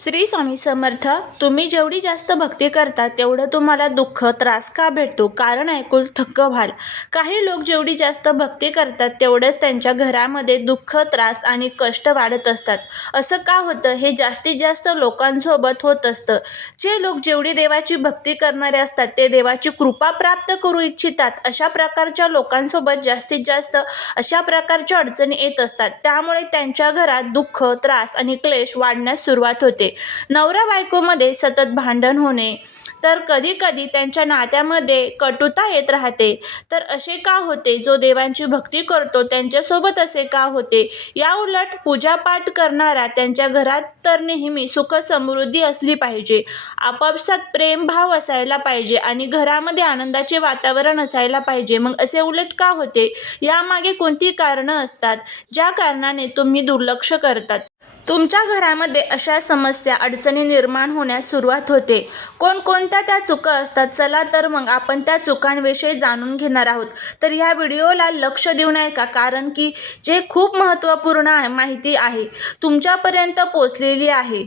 श्री स्वामी समर्थ. तुम्ही जेवढी जास्त भक्ती करता तेवढं तुम्हाला दुःख त्रास का भेटतो? कारण ऐकून थक्क व्हाल. काही लोक जेवढी जास्त भक्ती करतात तेवढंच त्यांच्या घरामध्ये दुःख त्रास आणि कष्ट वाढत असतात. असं का होतं? हे जास्तीत जास्त लोकांसोबत होत असतं. जे लोक जेवढी देवाची भक्ती करणारे असतात ते देवाची कृपा प्राप्त करू इच्छितात. अशा प्रकारच्या लोकांसोबत जास्तीत जास्त अशा प्रकारच्या अडचणी येत असतात. त्यामुळे त्यांच्या घरात दुःख त्रास आणि क्लेश वाढण्यास सुरुवात होते. नवरा बायकोमध्ये सतत भांडण होणे, तर कधी कधी त्यांच्या नात्यामध्ये कटुता येत राहते. तर असे का होते? जो देवांची भक्ती करतो त्यांच्यासोबत असे का होते? या उलट पूजापाठ करणारा त्यांच्या घरात तर नेहमी सुख समृद्धी असली पाहिजे, आपापसात प्रेम भाव असायला पाहिजे आणि घरामध्ये आनंदाचे वातावरण असायला पाहिजे. मग असे उलट का होते? यामागे कोणती कारणं असतात ज्या कारणाने तुम्ही दुर्लक्ष करतात? तुमच्या घरामध्ये अशा समस्या अडचणी निर्माण होण्यास सुरुवात होते. कोणकोणत्या त्या चुका असतात? चला तर मग आपण त्या चुकांविषयी जाणून घेणार आहोत. तर ह्या व्हिडिओला लक्ष देऊन ऐका, कारण की जे खूप महत्त्वपूर्ण माहिती आहे तुमच्यापर्यंत पोचलेली आहे.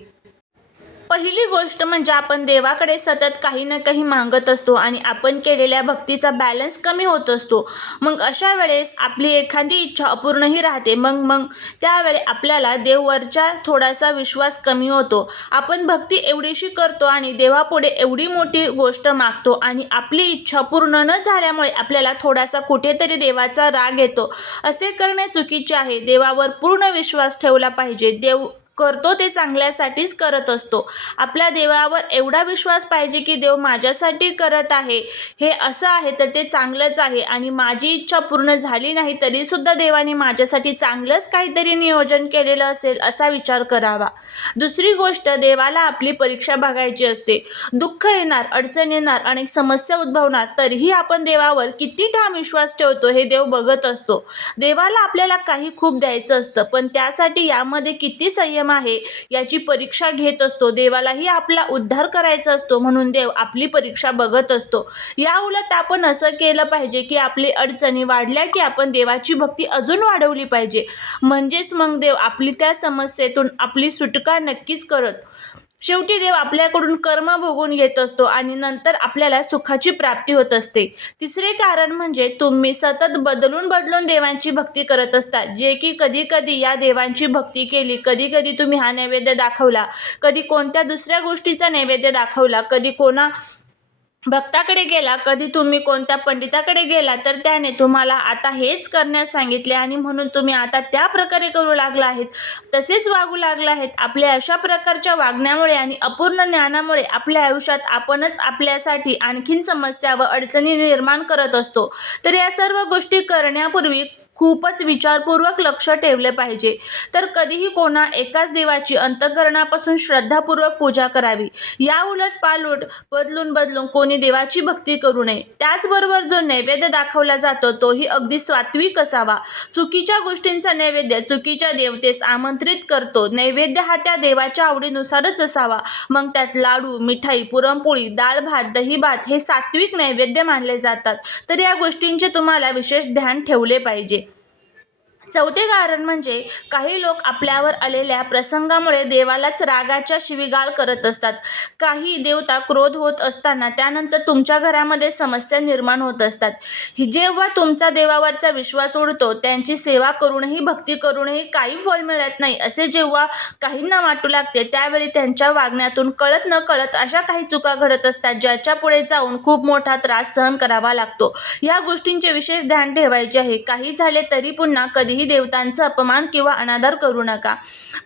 पहिली गोष्ट म्हणजे आपण देवाकडे सतत काही ना काही मागत असतो आणि आपण केलेल्या भक्तीचा बॅलन्स कमी होत असतो. मग अशा वेळेस आपली एखादी इच्छा अपूर्णही राहते. मग मग त्यावेळी आपल्याला देवावरचा थोडासा विश्वास कमी होतो. आपण भक्ती एवढीशी करतो आणि देवापुढे एवढी मोठी गोष्ट मागतो आणि आपली इच्छा पूर्ण न झाल्यामुळे आपल्याला थोडासा कुठेतरी देवाचा राग येतो. असे करणे चुकीचे आहे. देवावर पूर्ण विश्वास ठेवला पाहिजे. देव करतो ते चांगल्यासाठीच करत असतो. आपल्या देवावर एवढा विश्वास पाहिजे की देव माझ्यासाठी करत आहे, हे असं आहे तर ते चांगलंच आहे आणि माझी इच्छा पूर्ण झाली नाही तरीसुद्धा देवाने माझ्यासाठी चांगलंच काहीतरी नियोजन केलेलं असेल असा विचार करावा. दुसरी गोष्ट, देवाला आपली परीक्षा बघायची असते. दुःख येणार, अडचण येणार, अनेक समस्या उद्भवणार, तरीही आपण देवावर किती ठाम विश्वास ठेवतो हे देव बघत असतो. देवाला आपल्याला काही खूप द्यायचं असतं, पण त्यासाठी यामध्ये किती संयम आहे याची परीक्षा घेत असतो. देवालाही आपला उद्धार करायचा असतो, म्हणून देव आपली परीक्षा बघत असतो. या उलट आपण असं केलं पाहिजे की आपली अडचणी वाढल्या की आपण देवाची भक्ती अजून वाढवली पाहिजे. म्हणजेच मग देव आपली त्या समस्येतून आपली सुटका नक्कीच करत. शेवटी देव आपल्याकडून कर्म भोगून घेत असतो आणि नंतर आपल्याला सुखाची प्राप्ती होत असते. तिसरे कारण म्हणजे तुम्ही सतत बदलून बदलून देवांची भक्ती करत असता, जे की कधी कधी या देवांची भक्ती केली, कधी कधी तुम्ही हा नैवेद्य दाखवला, कधी कोणत्या दुसऱ्या गोष्टीचा नैवेद्य दाखवला, कधी कोणा भक्ताकडे गेला, कधी तुम्ही कोणत्या पंडिताकडे गेला, तर त्याने तुम्हाला आता हेच करण्यास सांगितले आणि म्हणून तुम्ही आता त्या प्रकारे करू लागला आहेत, तसेच वागू लागला आहेत. आपल्या अशा प्रकारच्या वागण्यामुळे आणि अपूर्ण ज्ञानामुळे आपल्या आयुष्यात आपणच आपल्यासाठी आणखीन समस्या व अडचणी निर्माण करत असतो. तर या सर्व गोष्टी करण्यापूर्वी खूपच विचारपूर्वक लक्ष ठेवले पाहिजे. तर कधीही कोणा एकाच देवाची अंतःकरणापासून श्रद्धापूर्वक पूजा करावी. या उलट पालट बदलून बदलून कोणी देवाची भक्ती करू नये. त्याचबरोबर जो नैवेद्य दाखवला जातो तोही अगदी सात्विक असावा. चुकीच्या गोष्टींचा नैवेद्य चुकीच्या देवतेस आमंत्रित करतो. नैवेद्य हा त्या देवाच्या आवडीनुसारच असावा. मग त्यात लाडू, मिठाई, पुरणपोळी, डाळ भात, दही भात हे सात्विक नैवेद्य मानले जातात. तर या गोष्टींचे तुम्हाला विशेष ध्यान ठेवले पाहिजे. चौथे कारण म्हणजे काही लोक आपल्यावर आलेल्या प्रसंगामुळे देवालाच रागाच्या शिवीगाळ करत असतात. काही देवता क्रोध होत असताना त्यानंतर तुमच्या घरामध्ये समस्या निर्माण होत असतात. जेव्हा तुमचा देवावरचा विश्वास उडतो, त्यांची सेवा करूनही भक्ती करूनही काही फळ मिळत नाही असे जेव्हा काहींना वाटू लागते, त्यावेळी त्यांच्या वागण्यातून कळत न कळत अशा काही चुका घडत असतात ज्याच्या पुढे जाऊन खूप मोठा त्रास सहन करावा लागतो. या गोष्टींचे विशेष ध्यान ठेवायचे आहे. काही झाले तरी पुन्हा कधीही देवतांचा अपमान किंवा अनादर करू नका.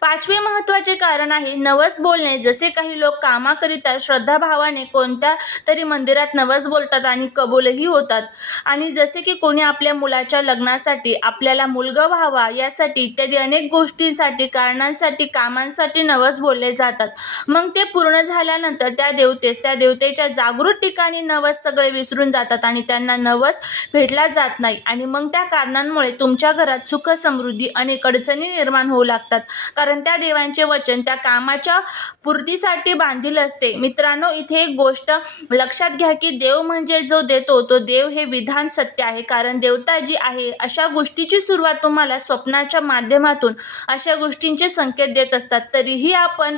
पाचवे महत्त्वाचे कारण आहे नवस बोलणे. जसे काही लोक कामाकरिता श्रद्धाभावाने कोणत्या तरी मंदिरात नवस बोलतात आणि कबूलही होतात. आणि जसे की कोणी आपल्या मुलाच्या लग्नासाठी, आपल्याला मुलगा व्हावा यासाठी इत्यादी अनेक गोष्टींसाठी, कारणांसाठी, कामांसाठी नवस बोलले जातात. मग ते पूर्ण झाल्यानंतर त्या देवतेस, त्या देवतेच्या जागृत ठिकाणी नवस सगळे विसरून जातात आणि त्यांना नवस भेटला जात नाही आणि मग त्या कारणांमुळे तुमच्या घरात सुख समृद्धी अनेक अडचणी निर्माण होऊ लागतात. कारण त्या देवांचे वचन त्या कामाच्या पूर्तीसाठी बांधील असते. मित्रांनो, इथे एक गोष्ट लक्षात घ्या की देव म्हणजे जो देतो तो देव हे विधान सत्य आहे. कारण देवता जी आहे अशा गोष्टीची सुरुवात तुम्हाला स्वप्नाच्या माध्यमातून अशा गोष्टींचे संकेत देत असतात. तरीही आपण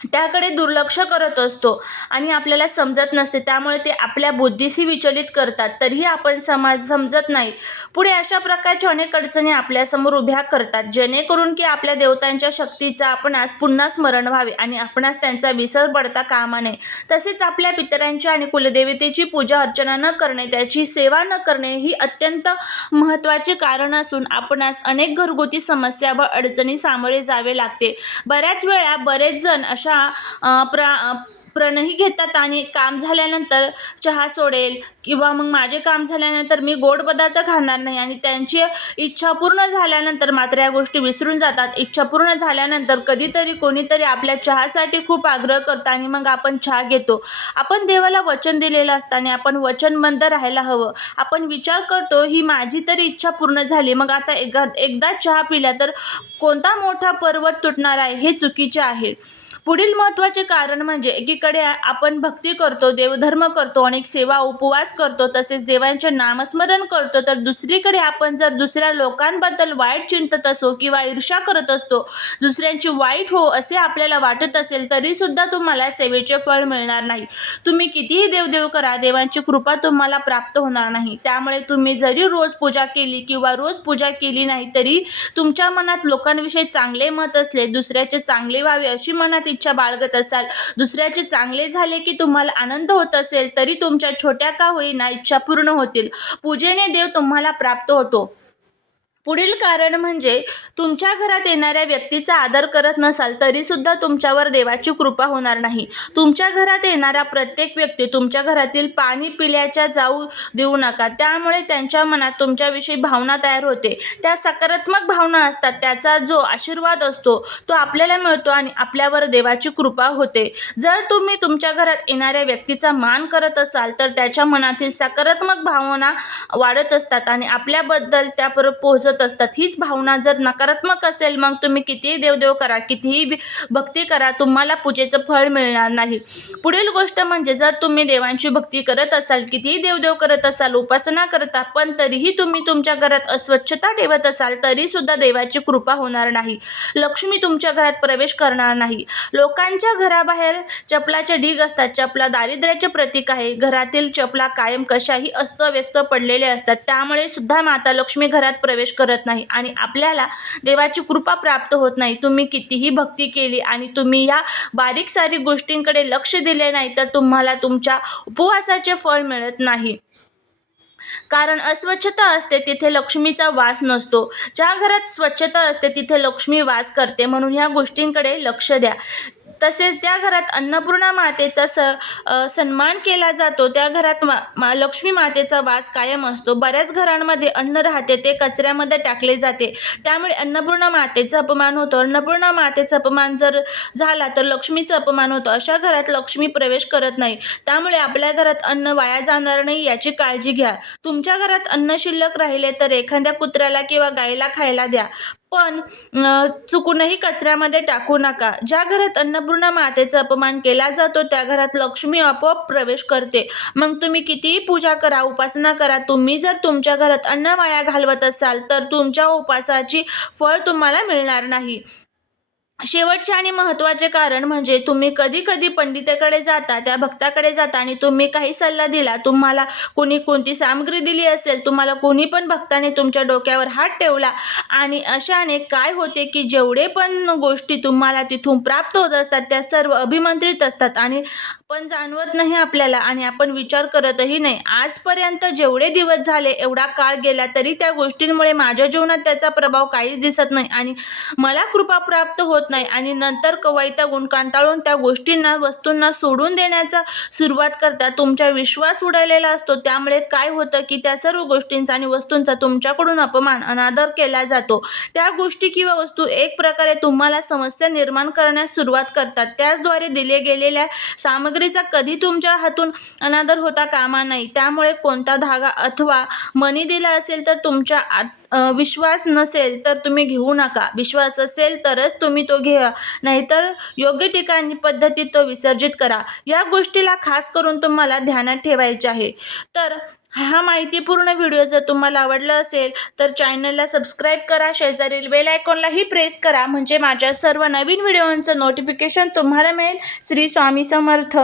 त्याकडे दुर्लक्ष करत असतो आणि आपल्याला समजत नसते. त्यामुळे ते आपल्या बुद्धीशी विचलित करतात. तरीही आपण समजत नाही. पुढे अशा प्रकारच्या अनेक अडचणी आपल्यासमोर उभ्या करतात, जेणेकरून की आपल्या देवतांच्या शक्तीचा आपणास पुन्हा स्मरण व्हावे आणि आपणास त्यांचा विसर पडता कामा नये. तसेच आपल्या पितरांची आणि कुलदेवतेची पूजा अर्चना न करणे, त्याची सेवा न करणे ही अत्यंत महत्त्वाचे कारण असून आपणास अनेक घरगुती समस्या व अडचणी सामोरे जावे लागते. बऱ्याच वेळा बरेच जण अशा प्रणही घेतात आणि काम झाल्यानंतर चहा सोडेल किंवा मग माझे काम झाल्यानंतर मी गोड पदार्थ खाणार नाही आणि त्यांची इच्छा पूर्ण झाल्यानंतर मात्र या गोष्टी विसरून जातात. इच्छा पूर्ण झाल्यानंतर कधीतरी कोणीतरी आपल्या चहासाठी खूप आग्रह करतं आणि मग आपण चहा घेतो. आपण देवाला वचन दिलेलं असतं आणि आपण वचनबद्ध राहायला हवं. आपण विचार करतो ही माझी तरी इच्छा पूर्ण झाली, मग आता एकदा चहा पिला तर कोणता मोठा पर्वत तुटणार आहे, हे चुकीचे आहे. पुढील महत्त्वाचे कारण म्हणजे एकीकडे आपण भक्ती करतो, देवधर्म करतो, अनेक सेवा उपवास करतो, तसेच देवांचे नामस्मरण करतो, तर दुसरीकडे आपण जर दुसऱ्या लोकांबद्दल वाईट चिंतत असो किंवा ईर्ष्या करत असतो, दुसऱ्यांची वाईट हो असे आपल्याला वाटत असेल, तरीसुद्धा तुम्हाला सेवेचे फळ मिळणार नाही. तुम्ही कितीही देवदेव करा, देवांची कृपा तुम्हाला प्राप्त होणार नाही. त्यामुळे तुम्ही जरी रोज पूजा केली किंवा रोज पूजा केली नाही तरी तुमच्या मनात लोकांविषयी चांगले मत असले, दुसऱ्याचे चांगले व्हावे अशी मनात इच्छा बाळगत असाल, दुसऱ्याचे चांगले झाले की तुम्हाला आनंद होत असेल, तरी तुमच्या छोट्या का होईना इच्छा पूर्ण होतील. पूजेने देव तुम्हाला प्राप्त होतो. पुढील कारण म्हणजे तुमच्या घरात येणाऱ्या व्यक्तीचा आदर करत नसाल तरीसुद्धा तुमच्यावर देवाची कृपा होणार नाही. तुमच्या घरात येणारा प्रत्येक व्यक्ती तुमच्या घरातील पाणी पिल्याच्या जाऊ देऊ नका. त्यामुळे त्यांच्या मनात तुमच्याविषयी भावना तयार होते. त्या सकारात्मक भावना असतात. त्याचा जो आशीर्वाद असतो तो आपल्याला मिळतो आणि आपल्यावर देवाची कृपा होते. जर तुम्ही तुमच्या घरात येणाऱ्या व्यक्तीचा मान करत असाल तर त्याच्या मनातील सकारात्मक भावना वाढत असतात आणि आपल्याबद्दल त्यापर्यंत पोहोचत असतात. हीच भावना जर नकारात्मक असेल, मग तुम्ही कितीही देवदेव करा, कितीही भक्ती करा, तुम्हाला पूजेचं फळ मिळणार नाही. पुढील गोष्ट म्हणजे जर तुम्ही देवांची भक्ती करत असाल, कितीही देवदेव करत असाल, उपासना करता, पण तरीही तुम्ही तुमच्या घरात अस्वच्छता ठेवत असाल, तरीसुद्धा देवाची कृपा होणार नाही. लक्ष्मी तुमच्या घरात प्रवेश करणार नाही. लोकांच्या घराबाहेर चपलाचे ढीग असतात. चपला दारिद्र्याचे प्रतीक आहे. घरातील चपला कायम कशाही अस्तव्यस्त पडलेले असतात. त्यामुळे सुद्धा माता लक्ष्मी घरात प्रवेश करत नाही आणि आपल्याला देवाची कृपा प्राप्त होत नाही. तुम्ही कितीही भक्ती केली आणि तुम्ही या बारीक सारीक गोष्टींकडे लक्ष दिले नाही तर तुम्हाला तुमच्या उपवासाचे फळ मिळत नाही. कारण अस्वच्छता असते तिथे लक्ष्मीचा वास नसतो. ज्या घरात स्वच्छता असते तिथे लक्ष्मी वास करते. म्हणून ह्या गोष्टींकडे लक्ष द्या. तसेच त्या घरात अन्नपूर्णा मातेचा सन्मान केला जातो. त्या घरात लक्ष्मी मातेचा वास कायम असतो. बऱ्याच घरांमध्ये अन्न राहते ते कचऱ्यामध्ये टाकले जाते. त्यामुळे अन्नपूर्णा मातेचा अपमान होतो. अन्नपूर्णा मातेचा अपमान जर झाला तर लक्ष्मीचा अपमान होतो. अशा घरात लक्ष्मी प्रवेश करत नाही. त्यामुळे आपल्या घरात अन्न वाया जाणार नाही याची काळजी घ्या. तुमच्या घरात अन्न शिल्लक राहिले तर एखाद्या कुत्र्याला किंवा गायीला खायला द्या, पण चुकूनही कचऱ्यामध्ये टाकू नका. ज्या घरात अन्नपूर्णा मातेचा अपमान केला जातो त्या घरात लक्ष्मी आपोआप प्रवेश करते. मग तुम्ही कितीही पूजा करा, उपासना करा, तुम्ही जर तुमच्या घरात अन्न वाया घालवत असाल तर तुमच्या उपासाची फळ तुम्हाला मिळणार नाही. शेवटचे आणि महत्त्वाचे कारण म्हणजे तुम्ही कधी कधी पंडितेकडे जाता, त्या भक्ताकडे जाता आणि तुम्ही काही सल्ला दिला, तुम्हाला कोणी कोणती सामग्री दिली असेल, तुम्हाला कोणी पण भक्ताने तुमच्या डोक्यावर हात ठेवला आणि अशाने काय होते की जेवढे पण गोष्टी तुम्हाला तिथून प्राप्त होत असतात त्या सर्व अभिमंत्रित असतात आणि पण जाणवत नाही आपल्याला आणि आपण विचार करतही नाही. आजपर्यंत जेवढे दिवस झाले, एवढा काळ गेला तरी त्या गोष्टींमुळे माझ्या जीवनात त्याचा प्रभाव काहीच दिसत नाही आणि मला कृपा प्राप्त होत नाही आणि नंतर वैतागून कंटाळून त्या गोष्टींना, वस्तूंना सोडून देण्याचा सुरुवात करता. तुमचा विश्वास उडालेला असतो. त्यामुळे काय होतं की त्या सर्व गोष्टींचा आणि वस्तूंचा तुमच्याकडून अपमान, अनादर केला जातो. त्या गोष्टी किंवा वस्तू एक प्रकारे तुम्हाला समस्या निर्माण करण्यास सुरुवात करतात. त्याचद्वारे दिले गेलेल्या सामग्रीचा कधी तुमच्या हातून अनादर होता कामा नये. त्यामुळे कोणता धागा अथवा मणी दिला असेल तर तुमच्या विश्वास नसेल तर तुम्ही घेऊ नका. विश्वास असेल तरच तुम्ही तो घ्या, नाहीतर योग्य ठिकाणी पद्धतीत तो विसर्जित करा. या गोष्टीला खास करून तुम्हाला ध्यानात ठेवायचे आहे. तर हा माहितीपूर्ण व्हिडिओ जर तुम्हाला आवडला असेल तर चॅनलला सबस्क्राईब करा, शेजारील बेल आयकॉनलाही प्रेस करा, म्हणजे माझ्या सर्व नवीन व्हिडिओंचं नोटिफिकेशन तुम्हाला मिळेल. श्री स्वामी समर्थ.